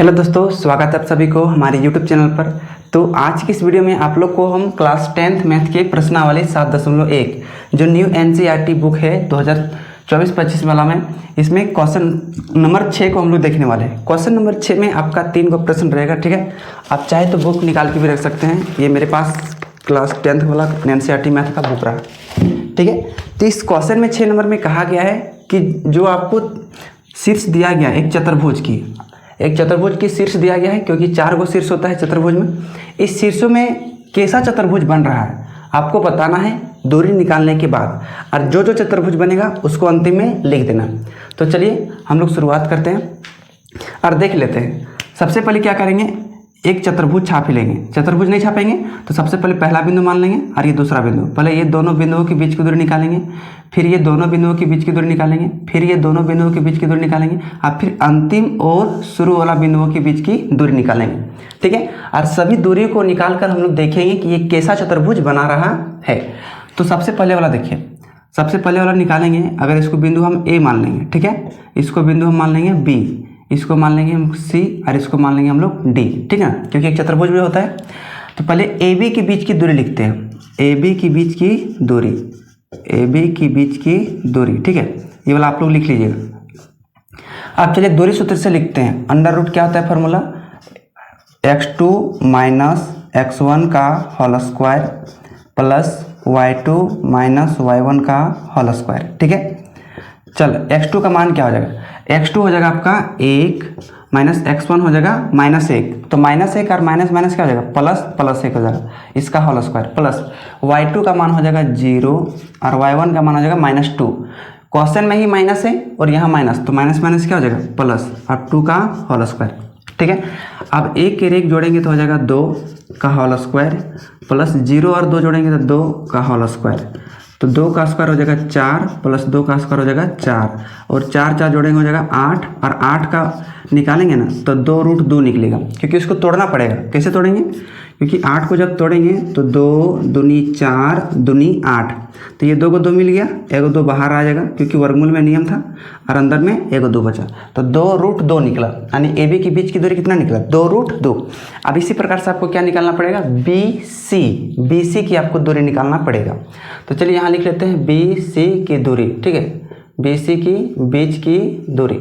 Hello दोस्तों, स्वागत है आप सभी को हमारे यूट्यूब चैनल पर। तो आज की इस वीडियो में आप लोग को हम क्लास 10th मैथ के प्रश्नावली 7.1 जो न्यू एनसीईआरटी बुक है 2024-25 वाला में, इसमें क्वेश्चन नंबर 6 को हम लोग देखने वाले हैं। क्वेश्चन नंबर 6 में आपका 3 गो प्रश्न रहेगा, ठीक है। आप चाहे तो बुक निकाल के भी रख सकते हैं। ये मेरे पास क्लास 10th वाला एनसीईआरटी मैथ का बुक रहा, ठीक है। तो इस क्वेश्चन में 6 नंबर में कहा गया है कि जो आपको शीर्ष दिया गया एक चतुर्भुज की शीर्ष दिया गया है, क्योंकि 4 गो शीर्ष होता है चतुर्भुज में। इस शीर्षों में कैसा चतुर्भुज बन रहा है आपको बताना है दूरी निकालने के बाद, और जो जो चतुर्भुज बनेगा उसको अंतिम में लिख देना। तो चलिए हम लोग शुरुआत करते हैं और देख लेते हैं। सबसे पहले क्या करेंगे, एक चतुर्भुज छाप ही लेंगे। चतुर्भुज नहीं छापेंगे तो सबसे पहले पहला बिंदु मान लेंगे और ये दूसरा बिंदु। पहले ये दोनों बिंदुओं के बीच की दूरी निकालेंगे, फिर ये दोनों बिंदुओं के बीच की दूरी निकालेंगे, फिर ये दोनों बिंदुओं के बीच की दूरी निकालेंगे, और फिर अंतिम और शुरू वाला बिंदुओं के बीच की दूरी निकालेंगे, ठीक है। और सभी दूरी को निकाल कर हम लोग देखेंगे कि ये कैसा चतुर्भुज बना रहा है। तो सबसे पहले वाला देखिए, सबसे पहले वाला निकालेंगे। अगर इसको बिंदु हम ए मान लेंगे, ठीक है, इसको बिंदु हम मान लेंगे बी, इसको मान लेंगे हम सी, और इसको मान लेंगे हम लोग डी, ठीक है, क्योंकि एक चतुर्भुज भी होता है। तो पहले ए बी के बीच की दूरी लिखते हैं। ए बी के बीच की दूरी, ए बी के बीच की दूरी, ठीक है, ये वाला आप लोग लिख लीजिएगा। अब चलिए दूरी सूत्र से लिखते हैं। अंडर रूट क्या होता है फॉर्मूला, x2 माइनस x1 का whole square plus y2 minus y1 का होल स्क्वायर, ठीक है। चल x2 का मान क्या हो जाएगा, x2 हो जाएगा आपका 1 माइनस x1 हो जाएगा -1। तो -1 और माइनस माइनस क्या हो जाएगा, प्लस 1 हो जाएगा, इसका होल स्क्वायर, प्लस y2 का मान हो जाएगा 0 और y1 का मान हो जाएगा -2। क्वेश्चन में ही माइनस है और यहाँ माइनस, तो माइनस माइनस क्या हो जाएगा प्लस, और 2 का होल स्क्वायर, ठीक है। अब एक के एक जोड़ेंगे तो हो जाएगा 2 का होल स्क्वायर प्लस 0 और 2 जोड़ेंगे तो 2 का होल स्क्वायर। तो 2 का स्क्वायर हो जाएगा 4 प्लस 2 का स्क्वायर हो जाएगा 4, और 4 जोड़ेंगे हो जाएगा 8, और 8 का निकालेंगे ना तो 2√2 निकलेगा, क्योंकि इसको तोड़ना पड़ेगा। कैसे तोड़ेंगे, क्योंकि 8 को जब तोड़ेंगे तो 2 दूनी 4 दूनी 8, तो ये 2 को 2 मिल गया, 1 2 बाहर आ जाएगा क्योंकि वर्गमूल में नियम था, और अंदर में 1 2 बचा, तो 2√2 निकला। यानी ए बी के बीच की दूरी कितना निकला, 2√2। अब इसी प्रकार से आपको क्या निकालना पड़ेगा, बी सी की आपको दूरी निकालना पड़ेगा। तो चलिए यहाँ लिख लेते हैं बी सी की दूरी, ठीक है, बी सी की बीच की दूरी,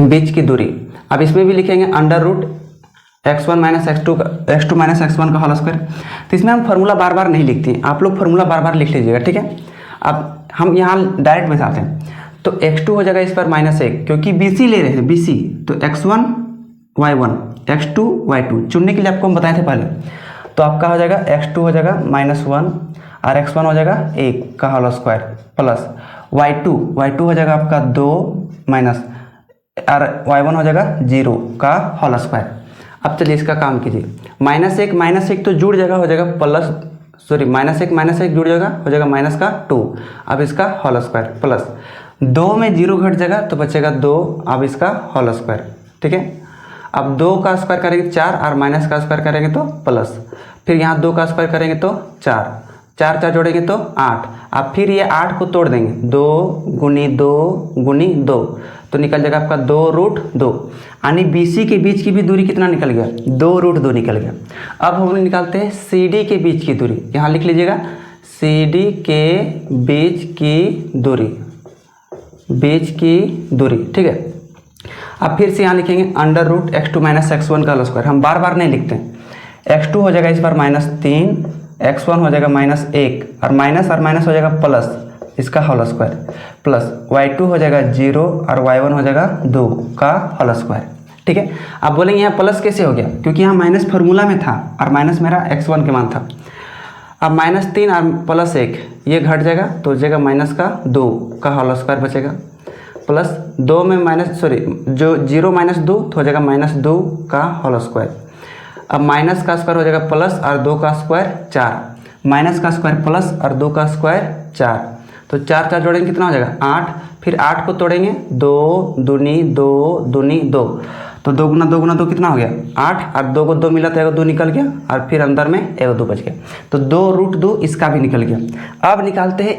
बीच की दूरी। अब इसमें भी लिखेंगे under root x1 minus x2 minus x1 का होल स्क्वायर। तो इसमें हम फार्मूला बार बार नहीं लिखते हैं, आप लोग फार्मूला बार बार लिख लीजिएगा, ठीक है। अब हम यहाँ डायरेक्ट में आते हैं, तो x2 हो जाएगा इस पर -1, क्योंकि BC ले रहे हैं, BC, तो x1 y1 x2 y2 चुनने के लिए आपको हम बताए थे पहले। तो आपका हो जाएगा x2 हो जाएगा -1 और x1 हो जाएगा 1 का होल स्क्वायर प्लस y2 हो जाएगा आपका 2 माइनस, और y1 हो जाएगा 0 का होल स्क्वायर। अब चलिए इसका काम कीजिए, -1 तो जुड़ जाएगा, हो जाएगा प्लस, सॉरी -1 जुड़ जाएगा, हो जाएगा माइनस का 2। अब इसका होल स्क्वायर प्लस 2 में 0 घट जाएगा तो बचेगा 2, अब इसका होल स्क्वायर, ठीक है। अब 2 का स्क्वायर करेंगे 4, और माइनस का स्क्वायर करेंगे तो प्लस, फिर यहाँ 2 का स्क्वायर करेंगे तो 4 जोड़ेंगे तो 8। अब फिर ये 8 को तोड़ देंगे, 2 गुनी 2 तो निकल जाएगा आपका 2√2। यानी BC के बीच की भी दूरी कितना निकल गया, 2√2 निकल गया। अब हम निकालते हैं CD के बीच की दूरी। यहाँ लिख लीजिएगा CD के बीच की दूरी, ठीक है। अब फिर से यहाँ लिखेंगे under root x2 minus x1 का होल स्क्वायर। हम बार बार नहीं लिखते हैं। x2 हो जाएगा इस बार -3, x1 हो जाएगा -1, और माइनस हो जाएगा प्लस, इसका होल स्क्वायर प्लस y2 हो जाएगा 0 और y1 हो जाएगा 2 का होल स्क्वायर, ठीक है। आप बोलेंगे यहाँ प्लस कैसे हो गया, क्योंकि यहाँ माइनस फार्मूला में था और माइनस मेरा x1 के मान था। अब -3 और +1 ये घट जाएगा तो हो जाएगा -2 का होल स्क्वायर बचेगा, प्लस 2 में जो 0 -2 तो हो जाएगा -2 का होल स्क्वायर। अब माइनस का स्क्वायर हो जाएगा प्लस और 2 का स्क्वायर 4, माइनस का स्क्वायर प्लस और 2 का स्क्वायर 4, तो 4 जोड़ेंगे कितना हो जाएगा 8, फिर 8 को तोड़ेंगे 2 दूनी 2, तो 2 गुना 2 कितना हो गया 8, और 2 को 2 मिला तो 1 2 निकल गया, और फिर अंदर में 1 2 बच गया, तो 2√2 इसका भी निकल गया। अब निकालते हैं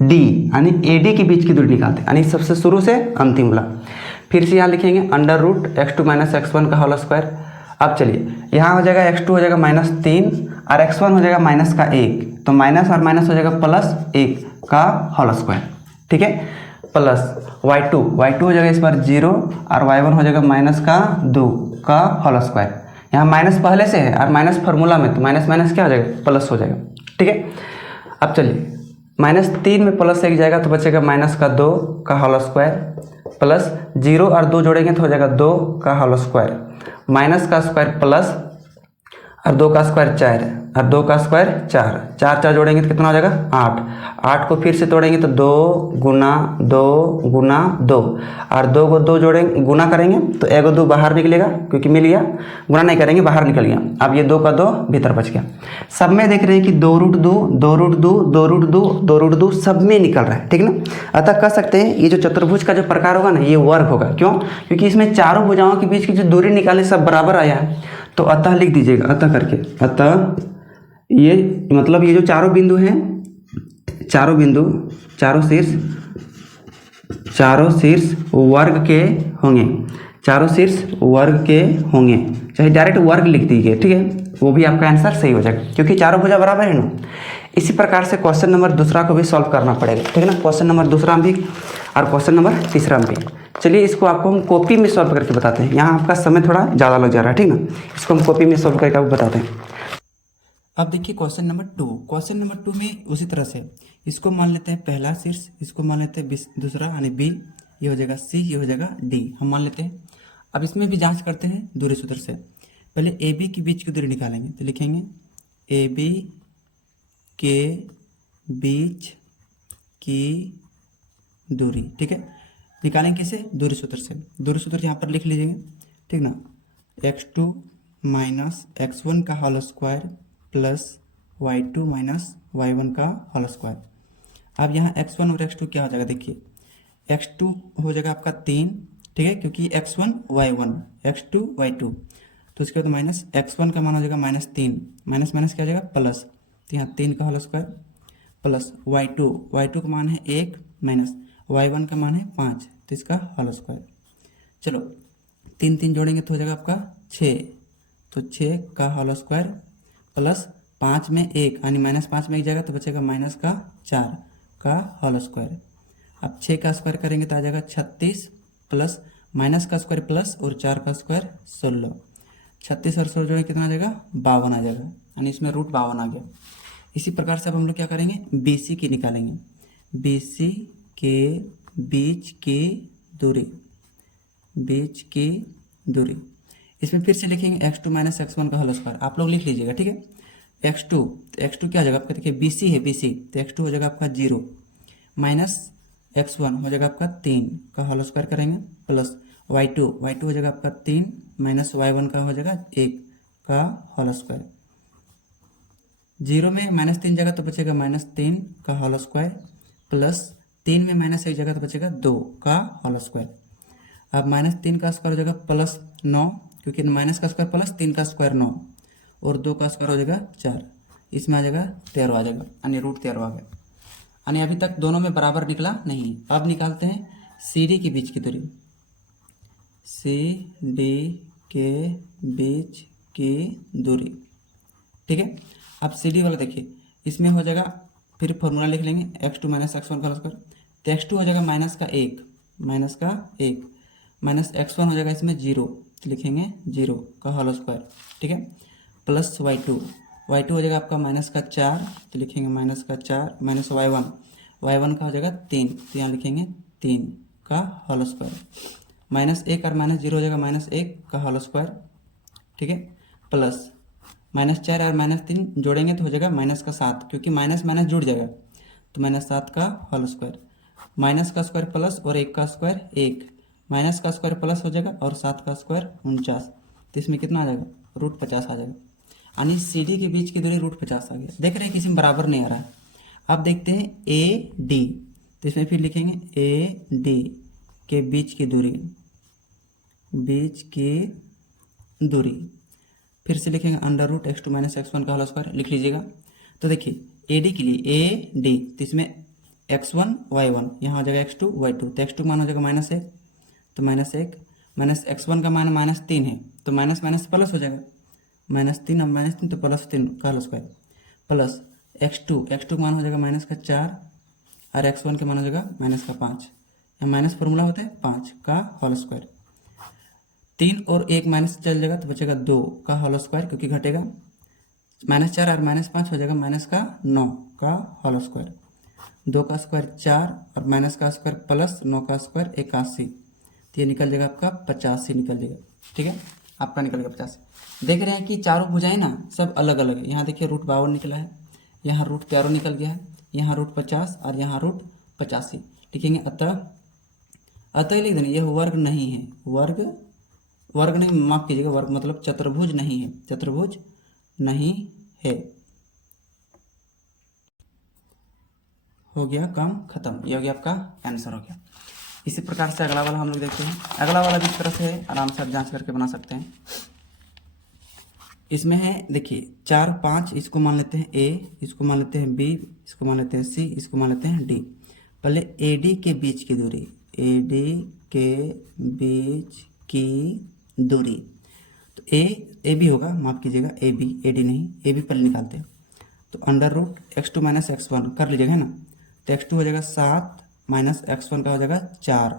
AD, यानी AD के बीच की दूरी निकालते हैं, यानी सबसे शुरू से अंतिम वाला। फिर से यहाँ लिखेंगे under root x2 minus x1 का होल स्क्वायर। अब चलिए यहाँ हो जाएगा x2 हो जाएगा -3 और x1 हो जाएगा माइनस का 1, तो माइनस और माइनस हो जाएगा +1 का होल स्क्वायर। ठीक है, प्लस y2 हो जाएगा इस बार 0 और y1 हो जाएगा -2 का होल स्क्वायर। यहाँ माइनस पहले से है और माइनस फार्मूला में, तो माइनस माइनस क्या हो जाएगा, प्लस हो जाएगा। ठीक है, अब चलिए -3 में +1 जाएगा तो बचेगा -2 का होल स्क्वायर, प्लस 0 और 2 जोड़ेंगे तो हो जाएगा 2 का होल स्क्वायर, माइनस का स्क्वायर प्लस और 2 का स्क्वायर 4 और 2 का स्क्वायर 4 जोड़ेंगे तो कितना हो जाएगा 8 को फिर से तोड़ेंगे तो 2 गुना 2 गुना 2 और 2 को 2 जोड़ेंगे, गुना करेंगे तो 1 2 बाहर निकलेगा क्योंकि मिल गया, गुना नहीं करेंगे बाहर निकल गया। अब ये 2 का 2 भीतर बच गया। सब में देख रहे हैं कि 2 रूट 2 2 रूट 2 2 रूट 2 2 रूट 2 सब में निकल रहा है। ठीक ना, अतः कह सकते हैं ये जो चतुर्भुज का जो प्रकार होगा ना, ये वर्ग होगा। क्यों? क्योंकि इसमें चारों भुजाओं के बीच की जो दूरी निकाले सब बराबर आया है। तो अतः लिख दीजिएगा, अतः करके, अतः ये मतलब ये जो चारों बिंदु हैं, चारों बिंदु चारों शीर्ष वर्ग के होंगे, चारों शीर्ष वर्ग के होंगे। चाहे डायरेक्ट वर्ग लिख दीजिए, ठीक है, वो भी आपका आंसर सही हो जाएगा क्योंकि चारों भुजा बराबर है ना। इसी प्रकार से क्वेश्चन नंबर दूसरा को भी सॉल्व करना पड़ेगा। ठीक है ना, क्वेश्चन नंबर दूसरा में भी और क्वेश्चन नंबर तीसरा में भी। चलिए इसको आपको हम कॉपी में सॉल्व करके बताते हैं। यहाँ आपका समय थोड़ा ज़्यादा लग जा रहा है, ठीक ना, इसको हम कॉपी में सॉल्व करके आपको बताते हैं। अब देखिए क्वेश्चन नंबर 2, क्वेश्चन नंबर 2 में उसी तरह से इसको मान लेते हैं पहला शीर्ष, इसको मान लेते हैं दूसरा यानी बी, ये हो जाएगा सी, ये हो जाएगा डी, हम मान लेते हैं। अब इसमें भी जांच करते हैं दूरी सूत्र से। पहले ए बी के बीच की दूरी निकालेंगे तो लिखेंगे ए बी के बीच की दूरी। ठीक है, निकालेंगे कैसे, दूरी सूत्र से। दूरी सूत्र यहाँ पर लिख लीजिएगा, ठीक ना, x2 माइनस x1 का whole square plus y2 minus y1 का होल स्क्वायर। अब यहाँ x1 और x2 क्या हो जाएगा, देखिए x2 हो जाएगा आपका 3, ठीक है, क्योंकि x1 y1 x2 y2, तो उसके बाद माइनस x1 का मान हो जाएगा -3, माइनस माइनस क्या हो जाएगा प्लस, तो यहाँ 3 का होल स्क्वायर प्लस y2 का मान है 1 माइनस y1 का मान है 5, तो इसका होल स्क्वायर। चलो 3 3 जोड़ेंगे तो हो जाएगा आपका 6, तो 6 का होल स्क्वायर प्लस 5 में 1 यानी -5 में 1 जाएगा तो बचेगा -4 का होल स्क्वायर। अब 6 का स्क्वायर करेंगे तो आ जाएगा 36 प्लस माइनस का स्क्वायर प्लस और 4 का स्क्वायर 16, 36 और 16 जोड़ेंगे कितना आ जाएगा 52 आ जाएगा, यानी इसमें रूट 52 आ गया। इसी प्रकार से अब हम लोग क्या करेंगे, BC की निकालेंगे, BC के बीच की दूरी, इसमें फिर से लिखेंगे x2 माइनस x1 का होल स्क्वायर, आप लोग लिख लीजिएगा, ठीक है। x2 क्या हो जाएगा आपका, देखिए BC है, BC तो x2 हो जाएगा आपका 0 माइनस x1 हो जाएगा आपका 3 का होल स्क्वायर करेंगे प्लस y2 हो जाएगा आपका 3 माइनस y1 का हो जाएगा 1 का होल स्क्वायर। 0 में -3 जगह तो बचेगा -3 का होल स्क्वायर प्लस 3 में -1 जगह तो बचेगा 2 का होल स्क्वायर। अब -3 का स्क्वायर हो जाएगा +9, क्योंकि माइनस का स्क्वायर प्लस 3 का स्क्वायर 9 और 2 का स्क्वायर हो जाएगा 4, इसमें आ जाएगा 13 आ जाएगा, यानी रूट 13 आ गया। यानी अभी तक दोनों में बराबर निकला नहीं। अब निकालते हैं CD के बीच की दूरी, CD के बीच की दूरी, ठीक है। अब CD वाला देखिए, इसमें हो जाएगा, फिर फॉर्मूला लिख लेंगे x2 माइनस x1 का होल स्क्वायर, तो x2 हो जाएगा माइनस का 1 माइनस x1 हो जाएगा इसमें 0, तो लिखेंगे 0 का होल स्क्वायर, ठीक है, प्लस y2 हो जाएगा आपका -4, तो लिखेंगे -4 माइनस y1 का हो जाएगा 3, तो यहाँ लिखेंगे 3 का होल स्क्वायर, -1 और -0 हो जाएगा -1 का होल स्क्वायर, ठीक है, प्लस -4 और -3 जोड़ेंगे तो हो जाएगा -7, क्योंकि माइनस माइनस जुड़ जाएगा, तो -7 का होल स्क्वायर, माइनस का स्क्वायर प्लस और 1 का स्क्वायर 1, माइनस का स्क्वायर प्लस हो जाएगा और 7 का स्क्वायर 49, तो इसमें कितना आ जाएगा, रूट 50 आ जाएगा। यानी CD के बीच की दूरी रूट 50 आ गया। देख रहे हैं किसी में बराबर नहीं आ रहा है। अब देखते हैं AD, तो इसमें फिर लिखेंगे AD के बीच की दूरी, फिर से लिखेंगे √x2 माइनस x1 का होल स्क्वायर, लिख लीजिएगा। तो देखिए AD के लिए AD, तो इसमें x1 y1 यहाँ हो जाएगा x2 y2, तो x2 मान हो जाएगा -1, तो -1, -x1 का मान -3 है, तो माइनस माइनस प्लस हो जाएगा, -3 और -3 तो +3 का होल स्क्वायर, प्लस x2 का मान हो जाएगा -4 और x1 के मान हो जाएगा -5, यहाँ माइनस फॉर्मूला होता है 5 का होल स्क्वायर, 3 और 1 माइनस चल जाएगा तो बचेगा 2 का होल स्क्वायर, क्योंकि घटेगा, -4 और -5 हो जाएगा -9 का होल स्क्वायर, 2 का स्क्वायर 4 और माइनस का स्क्वायर प्लस 9 का स्क्वायर 81, तो ये निकल जाएगा आपका 85 निकल जाएगा। ठीक है, आपका निकल गया 85। देख रहे हैं कि चारों भुजाएं ना सब अलग अलग है। यहाँ देखिए √52 निकला है, यहाँ √13 निकल गया है, यहाँ √50 और यहाँ √85 लिखेंगे। अतः ही लिख देंगे, यह वर्ग नहीं है, वर्ग नहीं, माफ कीजिएगा, वर्ग मतलब चतुर्भुज नहीं है, चतुर्भुज नहीं है। हो गया, काम खत्म, ये हो गया आपका आंसर हो गया। इसी प्रकार से अगला वाला हम लोग देखते हैं। अगला वाला भी इस तरह से है, आराम से आप जांच करके बना सकते हैं। इसमें है, देखिए 4, 5, इसको मान लेते हैं ए, इसको मान लेते हैं बी, इसको मान लेते हैं सी, इसको मान लेते हैं डी। पहले एडी के बीच की दूरी, एडी के बीच की दूरी, तो ए बी होगा, माफ कीजिएगा ए बी, एडी नहीं, ए बी पहले निकालते हैं। तो √x2 - x1 कर लीजिएगा, है ना, तो x2 हो जाएगा 7 माइनस x1 का हो जाएगा 4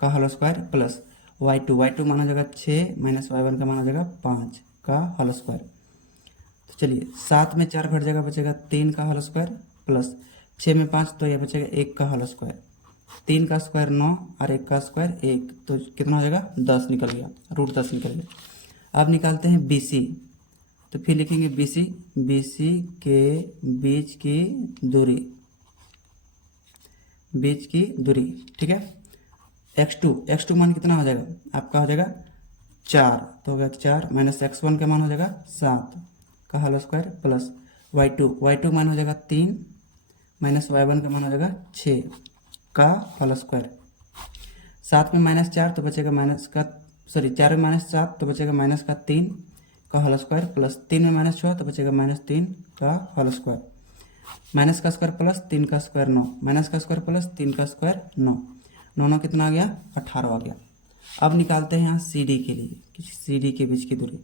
का होल स्क्वायर, प्लस y2 मान हो जाएगा 6 माइनस y1 का मान हो जाएगा 5 का होल स्क्वायर। तो चलिए 7 में 4 घट जाएगा, बचेगा 3 का होल स्क्वायर, प्लस 6 में 5 तो यह बचेगा 1 का होल स्क्वायर, 3 का स्क्वायर 9 और 1 का स्क्वायर 1, तो कितना हो जाएगा 10 निकल गया, √10 निकल गया। अब निकालते हैं BC, तो फिर लिखेंगे BC के बीच की दूरी, ठीक है। x2 मान कितना हो जाएगा आपका, हो जाएगा 4, तो हो गया 4 माइनस x1 का मान हो जाएगा 7 का होल स्क्वायर, प्लस y2 मान हो जाएगा 3 माइनस y1 का मान हो जाएगा 6 का होल स्क्वायर। 7 में -4 तो बचेगा 4 में -7 तो बचेगा -3 का होल स्क्वायर, प्लस 3 में -6 तो बचेगा -3 का होल स्क्वायर, माइनस का स्क्वायर प्लस 3 का स्क्वायर 9, माइनस का स्क्वायर प्लस 3 का स्क्वायर 9, 9 कितना आ गया 18 आ गया। अब निकालते हैं यहाँ CD के लिए, CD के बीच की दूरी,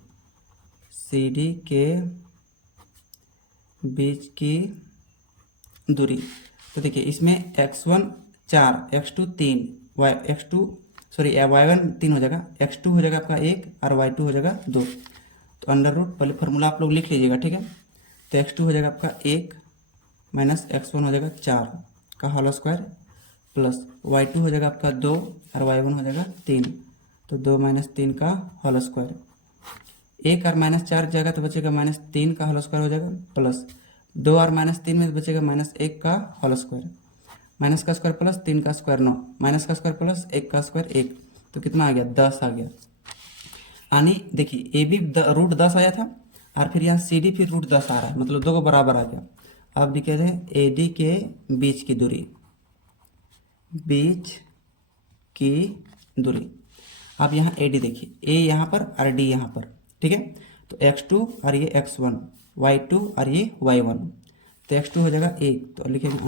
CD के बीच की दूरी, तो देखिए इसमें x1 4, x2 3, y1 3 हो जाएगा, x2 हो जाएगा आपका 1 और y2 हो जाएगा 2, तो पहले फॉर्मूला आप लोग लिख लीजिएगा, ठीक है। तो x2 हो जाएगा आपका 1 माइनस x1 हो जाएगा 4 का होल स्क्वायर, प्लस y2 हो जाएगा आपका 2 और y1 हो जाएगा 3, तो 2 माइनस 3 का होल स्क्वायर, 1 और -4 जाएगा तो बचेगा -3 का होल स्क्वायर हो जाएगा, प्लस 2 और -3 में बचेगा -1 का होल स्क्वायर, माइनस का स्क्वायर प्लस 3 का स्क्वायर 9, माइनस का स्क्वायर प्लस 1 का स्क्वायर 1, तो कितना आ गया 10 आ गया। यानी देखिए AB √10 आया था और फिर यहाँ CD फिर √10 आ रहा है, मतलब दो को बराबर आ गया। अब लिखे थे AD के बीच की दूरी, अब यहाँ AD देखिए, A यहाँ पर और D यहाँ पर, ठीक है। तो x2 और ये x1, y2 और ये y1, तो x2 हो जाएगा 1, तो लिखेंगे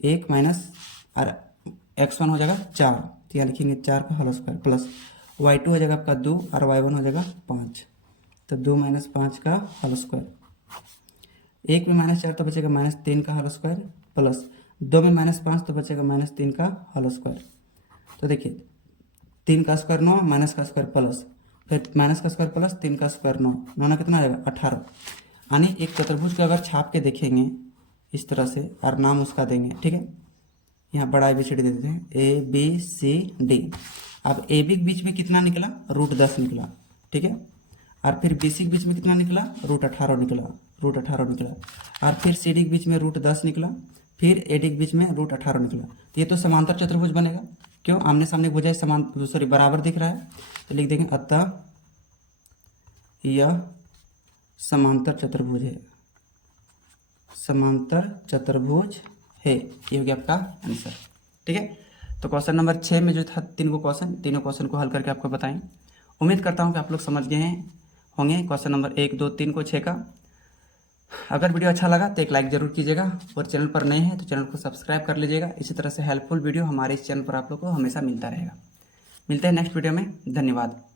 √1 माइनस और x1 हो जाएगा 4, तो यहाँ लिखेंगे 4 का होल स्क्वायर, प्लस y2 हो जाएगा आपका 2 और y1 हो जाएगा 5, तो 2 माइनस 5 का होल स्क्वायर, 1 में -4 तो बचेगा -3 का होल स्क्वायर, प्लस 2 में -5 तो बचेगा -3 का होल स्क्वायर। तो देखिए 3 का स्क्वायर 9, माइनस का स्क्वायर प्लस, फिर माइनस का स्क्वायर प्लस 3 का स्क्वायर 9, 9 कितना आ जाएगा 18। यानी एक चतुर्भुज को अगर छाप के देखेंगे इस तरह से और नाम उसका देंगे, ठीक है, यहाँ बड़ा ABCD दे देते हैं ABCD। अब AB के बीच में कितना निकला √10 निकला, ठीक है, और फिर BC के बीच में कितना निकला √18 निकला, और फिर CD के बीच में √10 निकला, फिर AD के बीच में √18 निकला। तो ये तो समांतर चतुर्भुज बनेगा, क्यों, आमने सामने भुजाएं बराबर दिख रहा है, तो लिख देंगे अतः यह समांतर चतुर्भुज है, ये हो गया आपका आंसर, ठीक है। तो क्वेश्चन नंबर 6 में जो था तीनों क्वेश्चन को हल करके आपको बताएं। उम्मीद करता हूं कि आप लोग समझ गए होंगे क्वेश्चन नंबर 1, 2, 3 को 6 का। अगर वीडियो अच्छा लगा तो एक लाइक जरूर कीजिएगा, और चैनल पर नए हैं तो चैनल को सब्सक्राइब कर लीजिएगा। इसी तरह से हेल्पफुल वीडियो हमारे इस चैनल पर आप लोग को हमेशा मिलता रहेगा। मिलते हैं नेक्स्ट वीडियो में। धन्यवाद।